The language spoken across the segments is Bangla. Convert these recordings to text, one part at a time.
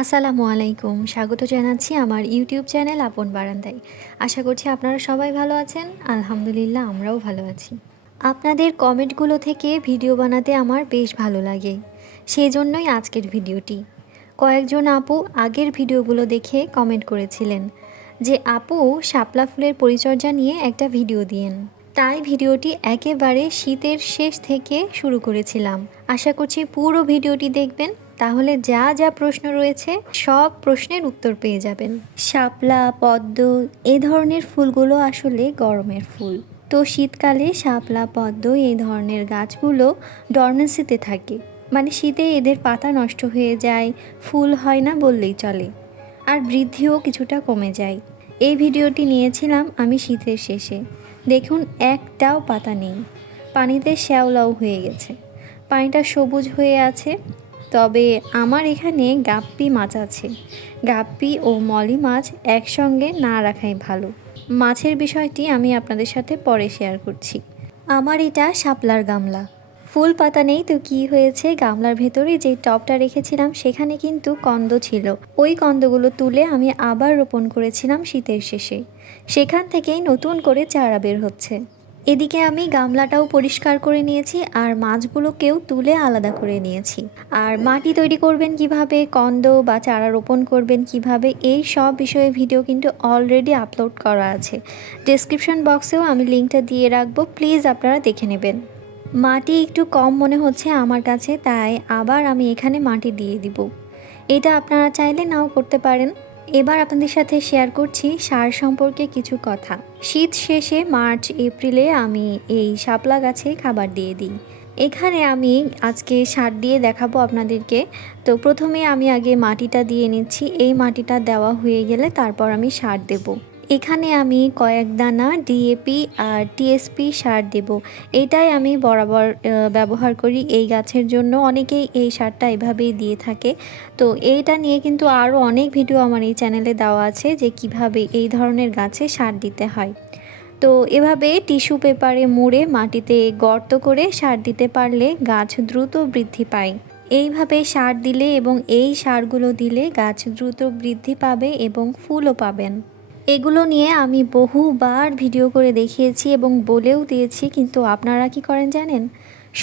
আসসালামু আলাইকুম। স্বাগত জানাচ্ছি আমার ইউটিউব চ্যানেল আপন বারান্দায়। আশা করছি আপনারা সবাই ভালো আছেন। আলহামদুলিল্লাহ, আমরাও ভালো আছি। আপনাদের কমেন্টগুলো থেকে ভিডিও বানাতে আমার বেশ ভালো লাগে। সেই জন্যই আজকের ভিডিওটি। কয়েকজন আপু আগের ভিডিওগুলো দেখে কমেন্ট করেছিলেন যে, আপু, শাপলা ফুলের পরিচর্যা নিয়ে একটা ভিডিও দিয়েন। তাই ভিডিওটি একেবারে শীতের শেষ থেকে শুরু করেছিলাম। আশা করছি পুরো ভিডিওটি দেখবেন। তাহলে যা যা প্রশ্ন রয়েছে, সব প্রশ্নের উত্তর পেয়ে যাবেন। শাপলা, পদ্ম, এ ধরনের ফুলগুলো আসলে গরমের ফুল। তো শীতকালে শাপলা, পদ্ম এই ধরনের গাছগুলো ডরমেন্সিতে থাকে। মানে শীতে এদের পাতা নষ্ট হয়ে যায়, ফুল হয় না বললেই চলে। আর বৃদ্ধিও কিছুটা কমে যায়। এই ভিডিওটি নিয়েছিলাম আমি শীতের শেষে। দেখুন, একটাও পাতা নেই। পানিতে শ্যাওলাও হয়ে গেছে। পানিটা সবুজ হয়ে আছে। তবে আমার এখানে গাপ্পি মাছ আছে। গাপ্পি ও মলি মাছ একসঙ্গে না রাখাই ভালো। মাছের বিষয়টি আমি আপনাদের সাথে পরে শেয়ার করছি। আমার এটা শাপলার গামলা। ফুল পাতা নেই তো কি হয়েছে? গামলার ভেতরে যে টবটা রেখেছিলাম সেখানে কিন্তু কন্দ ছিল। ওই কন্দগুলো তুলে আমি আবার রোপণ করেছিলাম শীতের শেষে। সেখান থেকেই নতুন করে চারা বের হচ্ছে। এদিকে আমি গামলাটাও পরিষ্কার করে নিয়েছি আর মাছগুলোকেও তুলে আলাদা করে নিয়েছি। আর মাটি তৈরি করবেন কীভাবে, কন্দ বা চারা রোপণ করবেন কীভাবে, এই সব বিষয়ে ভিডিও কিন্তু অলরেডি আপলোড করা আছে। ডেসক্রিপশন বক্সেও আমি লিঙ্কটা দিয়ে রাখব প্লিজ আপনারা দেখে নেবেন। মাটি একটু কম মনে হচ্ছে আমার কাছে, তাই আবার আমি এখানে মাটি দিয়ে দিব। এটা আপনারা চাইলে নাও করতে পারেন। এবার আপনাদের সাথে শেয়ার করছি সার সম্পর্কে কিছু কথা। শীত শেষে মার্চ, এপ্রিলে আমি এই শাপলা গাছে খাবার দিয়ে দিই। এখানে আমি আজকে সার দিয়ে দেখাবো আপনাদেরকে। তো প্রথমে আমি আগে মাটিটা দিয়ে নিচ্ছি। এই মাটিটা দেওয়া হয়ে গেলে তারপর আমি সার দেবো। এখানে আমি কয়েক দানা ডিএপি আর টিএসপি সার দেব। এটাই আমি বরাবর ব্যবহার করি এই গাছের জন্য। অনেকেই এই সারটা এভাবেই দিয়ে থাকে। তো এইটা নিয়ে কিন্তু আরও অনেক ভিডিও আমার এই চ্যানেলে দেওয়া আছে যে কীভাবে এই ধরনের গাছে সার দিতে হয়। তো এভাবে টিস্যু পেপারে মুড়ে মাটিতে গর্ত করে সার দিতে পারলে গাছ দ্রুত বৃদ্ধি পায়। এইভাবে সার দিলে এবং এই সারগুলো দিলে গাছ দ্রুত বৃদ্ধি পাবে এবং ফুলও পাবেন। এগুলো নিয়ে আমি বহুবার ভিডিও করে দেখিয়েছি এবং বলেও দিয়েছি, কিন্তু আপনারা কি করেন জানেন?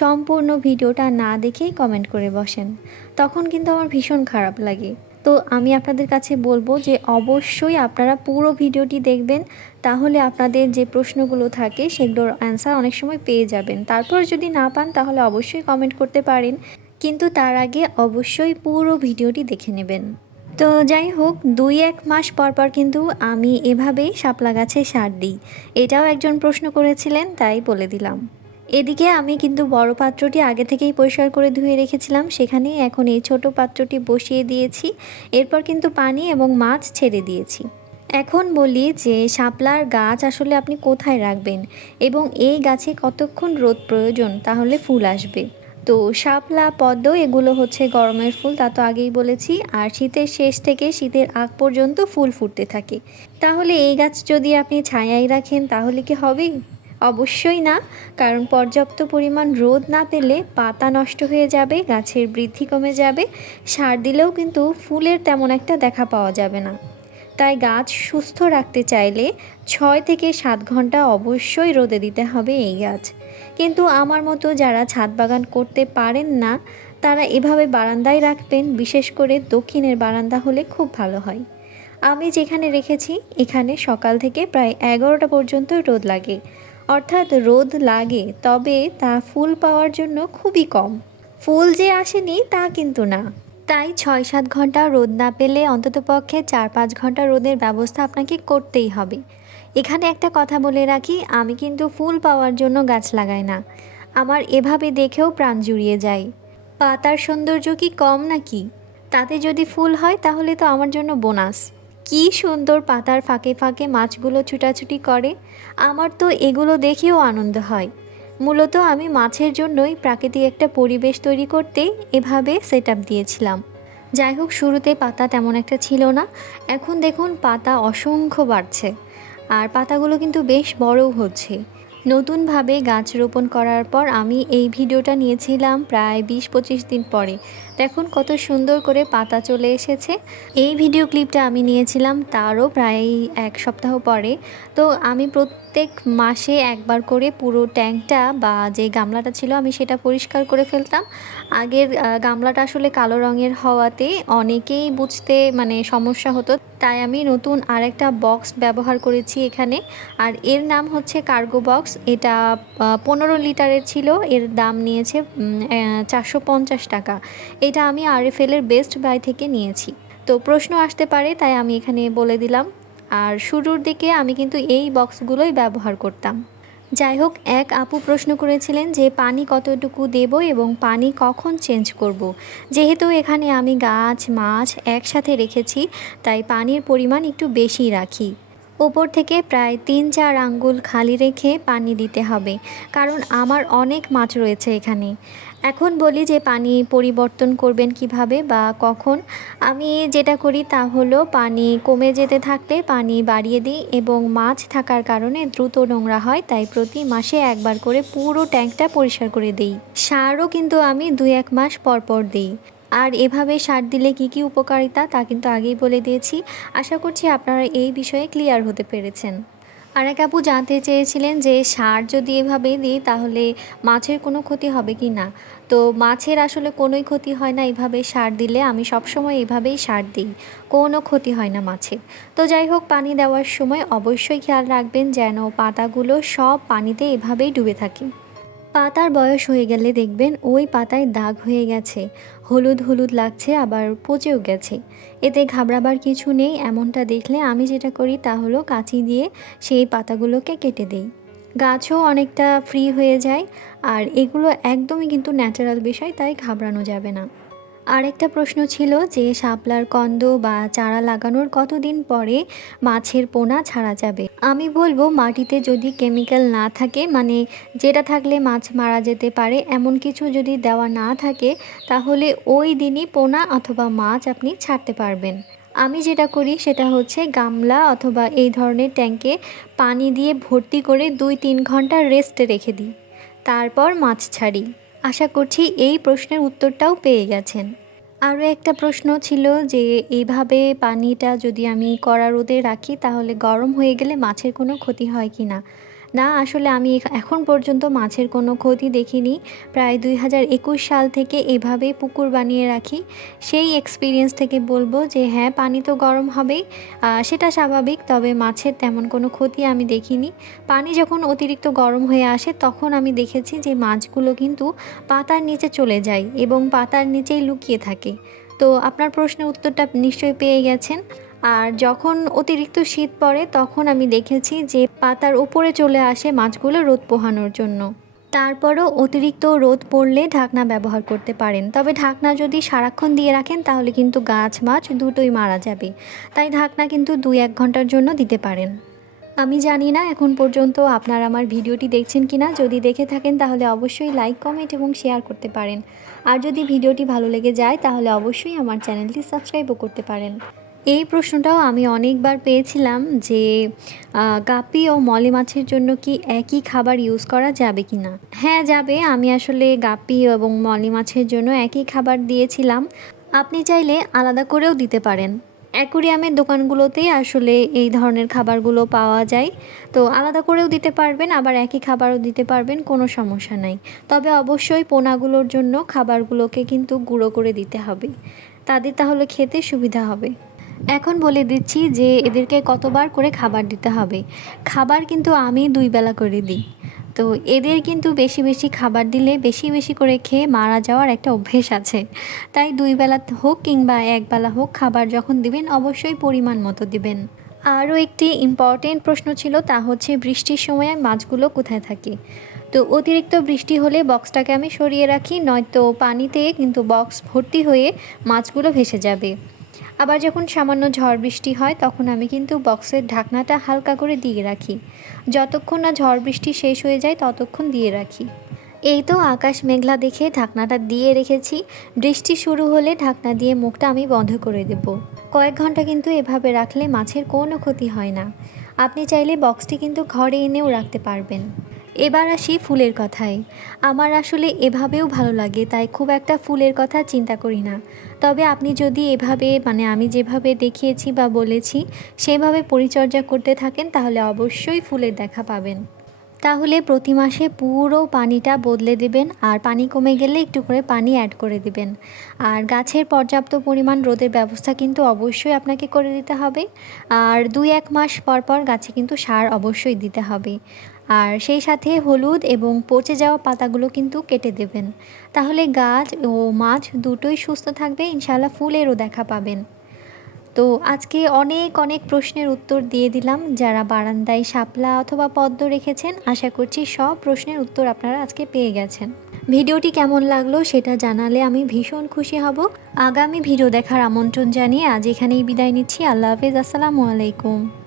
সম্পূর্ণ ভিডিওটা না দেখেই কমেন্ট করে বসেন। তখন কিন্তু আমার ভীষণ খারাপ লাগে। তো আমি আপনাদের কাছে বলব যে অবশ্যই আপনারা পুরো ভিডিওটি দেখবেন, তাহলে আপনাদের যে প্রশ্নগুলো থাকে সেগুলোর অ্যান্সার অনেক সময় পেয়ে যাবেন। তারপর যদি না পান, তাহলে অবশ্যই কমেন্ট করতে পারেন। কিন্তু তার আগে অবশ্যই পুরো ভিডিওটি দেখে নেবেন। তো যাই হোক, দুই এক মাস পর পর কিন্তু আমি এভাবেই শাপলা গাছে সার দিই। এটাও একজন প্রশ্ন করেছিলেন, তাই বলে দিলাম। এদিকে আমি কিন্তু বড় পাত্রটি আগে থেকেই পরিষ্কার করে ধুয়ে রেখেছিলাম, সেখানে এখন এই ছোট পাত্রটি বসিয়ে দিয়েছি। এরপর কিন্তু পানি এবং মাছ ছেড়ে দিয়েছি। এখন বলি যে, শাপলার গাছ আসলে আপনি কোথায় রাখবেন এবং এই গাছে কতক্ষণ রোদ প্রয়োজন, তাহলে ফুল আসবে। তো শাপলা, পদ্ম, এগুলো হচ্ছে গরমের ফুল, তা তো আগেই বলেছি। আর শীতের শেষ থেকে শীতের আগ পর্যন্ত ফুল ফুটতে থাকে। তাহলে এই গাছ যদি আপনি ছায়ায় রাখেন, তাহলে কি হবে? অবশ্যই না, কারণ পর্যাপ্ত পরিমাণ রোদ না পেলে পাতা নষ্ট হয়ে যাবে, গাছের বৃদ্ধি কমে যাবে। সার দিলেও কিন্তু ফুলের তেমন একটা দেখা পাওয়া যাবে না। তাই গাছ সুস্থ রাখতে চাইলে ছয় থেকে সাত ঘণ্টা অবশ্যই রোদে দিতে হবে এই গাছ। কিন্তু আমার মতো যারা ছাদ বাগান করতে পারেন না, তারা এভাবে বারান্দায় রাখবেন, বিশেষ করে দক্ষিণের বারান্দা হলে খুব ভালো হয়। আমি যেখানে রেখেছি, এখানে সকাল থেকে প্রায় এগারোটা পর্যন্ত রোদ লাগে। অর্থাৎ রোদ লাগে, তবে তা ফুল পাওয়ার জন্য খুবই কম। ফুল যে আসেনি, তা কিন্তু না। তাই ছয় সাত ঘণ্টা রোদ না পেলে অন্ততপক্ষে চার পাঁচ ঘণ্টা রোদের ব্যবস্থা আপনাকে করতেই হবে। এখানে একটা কথা বলে রাখি, আমি কিন্তু ফুল পাওয়ার জন্য গাছ লাগাই না। আমার এভাবে দেখেও প্রাণ জুড়িয়ে যায়। পাতার সৌন্দর্য কি কম নাকি? তাতে যদি ফুল হয়, তাহলে তো আমার জন্য বোনাস। কি সুন্দর পাতার ফাঁকে ফাঁকে মাছগুলো ছুটাছুটি করে। আমার তো এগুলো দেখেও আনন্দ হয়। মূলত আমি মাছের জন্যই প্রাকৃতিক একটা পরিবেশ তৈরি করতে এভাবে সেট দিয়েছিলাম। যাই হোক, শুরুতে পাতা তেমন একটা ছিল না। এখন দেখুন, পাতা অসংখ্য বাড়ছে। আর পাতাগুলো কিন্তু বেশ বড়ও হচ্ছে। নতুনভাবে গাছ রোপণ করার পর আমি এই ভিডিওটা নিয়েছিলাম প্রায় বিশ পঁচিশ দিন পরে। দেখুন কত সুন্দর করে পাতা চলে এসেছে। এই ভিডিও ক্লিপটা আমি নিয়েছিলাম তারও প্রায় এক সপ্তাহ পরে। তো আমি প্রত্যেক মাসে একবার করে পুরো ট্যাঙ্কটা বা যে গামলাটা ছিল আমি সেটা পরিষ্কার করে ফেলতাম। আগের গামলাটা আসলে কালো রঙের হওয়াতে অনেকেই বুঝতে মানে সমস্যা হতো। তাই আমি নতুন আরেকটা বক্স ব্যবহার করেছি এখানে। আর এর নাম হচ্ছে কার্গো বক্স। এটা পনেরো লিটারের ছিল, এর দাম নিয়েছে চারশো পঞ্চাশ টাকা। এটা আমি আরএফএলের বেস্ট বাই থেকে নিয়েছি। তো প্রশ্ন আসতে পারে, তাই আমি এখানে বলে দিলাম। আর শুরুর দিকে আমি কিন্তু এই বক্সগুলোই ব্যবহার করতাম। যাই হোক, এক আপু প্রশ্ন করেছিলেন যে পানি কতটুকু দেব এবং পানি কখন চেঞ্জ করব। যেহেতু এখানে আমি গাছ, মাছ একসাথে রেখেছি, তাই পানির পরিমাণ একটু বেশি রাখি। ওপর থেকে প্রায় তিন চার আঙ্গুল খালি রেখে পানি দিতে হবে, কারণ আমার অনেক মাছ রয়েছে এখানে। এখন বলি যে পানি পরিবর্তন করবেন কীভাবে বা কখন। আমি যেটা করি তা হলো পানি কমে যেতে থাকলে পানি বাড়িয়ে দিই এবং মাছ থাকার কারণে দ্রুত নোংরা হয়, তাই প্রতি মাসে একবার করে পুরো ট্যাঙ্কটা পরিষ্কার করে দিই। সারও কিন্তু আমি দুই এক মাস পর পর দিই। আর এভাবে সার দিলে কি কি উপকারিতা, তা কিন্তু আগেই বলে দিয়েছি। আশা করছি আপনারা এই বিষয়ে ক্লিয়ার হতে পেরেছেন। আর এক আপু জানতে চেয়েছিলেন যে, সার যদি এভাবে দিই তাহলে মাছের কোনো ক্ষতি হবে কি না? তো মাছের আসলে কোনোই ক্ষতি হয় না, এভাবে সার দিলে আমি সবসময় এভাবেই সার দিই, কোনো ক্ষতি হয় না মাছের। তো যাই হোক, পানি দেওয়ার সময় অবশ্যই খেয়াল রাখবেন যেন পাতাগুলো সব পানিতে এভাবেই ডুবে থাকে। পাতার বয়স হয়ে গেলে দেখবেন ওই পাতায় দাগ হয়ে গেছে। হলুদ হলুদ লাগছে, আবার পচেও গেছে। এতে ঘাবড়াবার কিছু নেই, এমনটা দেখলে আমি যেটা করি তা হলো কাঁচি দিয়ে সেই পাতাগুলোকে কেটে দেই। গাছও অনেকটা ফ্রি হয়ে যায়, আর এগুলো একদমই কিন্তু ন্যাচারাল বিষয়, তাই ঘাবড়ানো যাবে না। আরেকটা প্রশ্ন ছিল যে শাপলার কন্দ বা চারা লাগানোর কতদিন পরে মাছের পোনা ছাড়া যাবে? আমি বলব মাটিতে যদি কেমিক্যাল না থাকে মানে যেটা থাকলে মাছ মারা যেতে পারে, এমন কিছু যদি দেওয়া না থাকে, তাহলে ওই দিনই পোনা অথবা মাছ আপনি ছাড়তে পারবেন। আমি যেটা করি সেটা হচ্ছে গামলা অথবা এই ধরনের ট্যাঙ্কে পানি দিয়ে ভর্তি করে দুই তিন ঘণ্টা রেস্টে রেখে দিই। তারপর মাছ ছাড়ি। আশা করছি এই প্রশ্নের উত্তরটাও পেয়ে গেছেন। আরও একটা প্রশ্ন ছিল যে, এইভাবে পানিটা যদি আমি কড়া রোদে রাখি, তাহলে গরম হয়ে গেলে মাছের কোনো ক্ষতি হয় কি না? না, আসলে আমি এখন পর্যন্ত মাছের কোনো ক্ষতি দেখিনি। প্রায় দুই হাজার একুশ সাল থেকে এভাবেই পুকুর বানিয়ে রাখি। সেই এক্সপিরিয়েন্স থেকে বলব যে হ্যাঁ পানি তো গরম হবেই সেটা স্বাভাবিক, তবে মাছের তেমন কোনো ক্ষতি আমি দেখিনি। পানি যখন অতিরিক্ত গরম হয়ে আসে, তখন আমি দেখেছি যে, মাছগুলো কিন্তু পাতার নিচে চলে যায় এবং পাতার নিচেই লুকিয়ে থাকে। তো আপনার প্রশ্নের উত্তরটা নিশ্চয়ই পেয়ে গেছেন। আর যখন অতিরিক্ত শীত পড়ে, তখন আমি দেখেছি যে পাতার উপরে চলে আসে মাছগুলো রোদ পোহানোর জন্য। তারপরও অতিরিক্ত রোদ পড়লে ঢাকনা ব্যবহার করতে পারেন। তবে ঢাকনা যদি সারাক্ষণ দিয়ে রাখেন, তাহলে কিন্তু গাছ মাছ দুটোই মারা যাবে। তাই ঢাকনা কিন্তু দুই এক ঘণ্টার জন্য দিতে পারেন। আমি জানি না এখন পর্যন্ত আপনারা আমার ভিডিওটি দেখছেন কিনা। যদি দেখে থাকেন, তাহলে অবশ্যই লাইক, কমেন্ট এবং শেয়ার করতে পারেন। আর যদি ভিডিওটি ভালো লেগে যায়, তাহলে অবশ্যই আমার চ্যানেলটি সাবস্ক্রাইবও করতে পারেন। এই প্রশ্নটাও আমি অনেকবার পেয়েছিলাম যে গাপ্পি ও মলি মাছের জন্য কি একই খাবার ইউজ করা যাবে কি না হ্যাঁ যাবে। আমি আসলে গাপ্পি এবং মলি মাছের জন্য একই খাবার দিয়েছিলাম। আপনি চাইলে আলাদা করেও দিতে পারেন। অ্যাকুরিয়ামের দোকানগুলোতেই আসলে এই ধরনের খাবারগুলো পাওয়া যায়। তো আলাদা করেও দিতে পারবেন, আবার একই খাবারও দিতে পারবেন, কোনো সমস্যা নাই। তবে অবশ্যই পোনাগুলোর জন্য খাবারগুলোকে কিন্তু গুঁড়ো করে দিতে হবে। তাদের তাহলে খেতে সুবিধা হবে। এখন বলে দিচ্ছি যে এদেরকে কতবার করে খাবার দিতে হবে। খাবার কিন্তু আমি দুই বেলা করে দিই। তো এদের কিন্তু বেশি বেশি খাবার দিলে বেশি বেশি করে খেয়ে মারা যাওয়ার একটা অভ্যেস আছে। তাই দুই বেলা হোক কিংবা এক বেলা হোক খাবার যখন দিবেন অবশ্যই পরিমাণ মতো দিবেন। আরও একটি ইম্পর্টেন্ট প্রশ্ন ছিল তা হচ্ছে বৃষ্টির সময় মাছগুলো কোথায় থাকে? তো অতিরিক্ত বৃষ্টি হলে বক্সটাকে আমি সরিয়ে রাখি, নয়তো পানিতে কিন্তু বক্স ভর্তি হয়ে মাছগুলো ভেসে যাবে। আবার যখন সামান্য ঝড় বৃষ্টি হয়, তখন আমি কিন্তু বক্সের ঢাকনাটা হালকা করে দিয়ে রাখি। যতক্ষণ না ঝড় বৃষ্টি শেষ হয়ে যায়, ততক্ষণ দিয়ে রাখি। এই তো আকাশ মেঘলা দেখে ঢাকনাটা দিয়ে রেখেছি। বৃষ্টি শুরু হলে ঢাকনা দিয়ে মুখটা আমি বন্ধ করে দেব। কয়েক ঘণ্টা কিন্তু এভাবে রাখলে মাছের কোনো ক্ষতি হয় না। আপনি চাইলে বক্সটি কিন্তু ঘরে এনেও রাখতে পারবেন। এবার আসি ফুলের কথায়। আমার আসলে এভাবেও ভালো লাগে, তাই খুব একটা ফুলের কথা চিন্তা করি না। তবে আপনি যদি এভাবে মানে আমি যেভাবে দেখিয়েছি বা বলেছি, সেভাবে পরিচর্যা করতে থাকেন, তাহলে অবশ্যই ফুলের দেখা পাবেন। তাহলে প্রতি মাসে পুরো পানিটা বদলে দেবেন, আর পানি কমে গেলে একটু করে পানি অ্যাড করে দিবেন। আর গাছের পর্যাপ্ত পরিমাণ রোদের ব্যবস্থা কিন্তু অবশ্যই আপনাকে করে দিতে হবে। আর দুই এক মাস পর পর গাছে কিন্তু সার অবশ্যই দিতে হবে। আর সেই সাথে হলুদ এবং পচে যাওয়া পাতাগুলো কিন্তু কেটে দেবেন। তাহলে গাছ ও মাছ দুটোই সুস্থ থাকবে, ইনশাআল্লাহ ফুলেরও দেখা পাবেন। তো আজকে অনেক অনেক প্রশ্নের উত্তর দিয়ে দিলাম। যারা বারান্দায় শাপলা অথবা পদ্ম রেখেছেন, আশা করছি সব প্রশ্নের উত্তর আপনারা আজকে পেয়ে গেছেন। ভিডিওটি কেমন লাগল সেটা জানালে আমি ভীষণ খুশি হব। আগামী ভিডিও দেখার আমন্ত্রণ জানিয়ে আজ এখানেই বিদায় নিচ্ছি। আল্লাহ হাফেজ, আসসালামু আলাইকুম।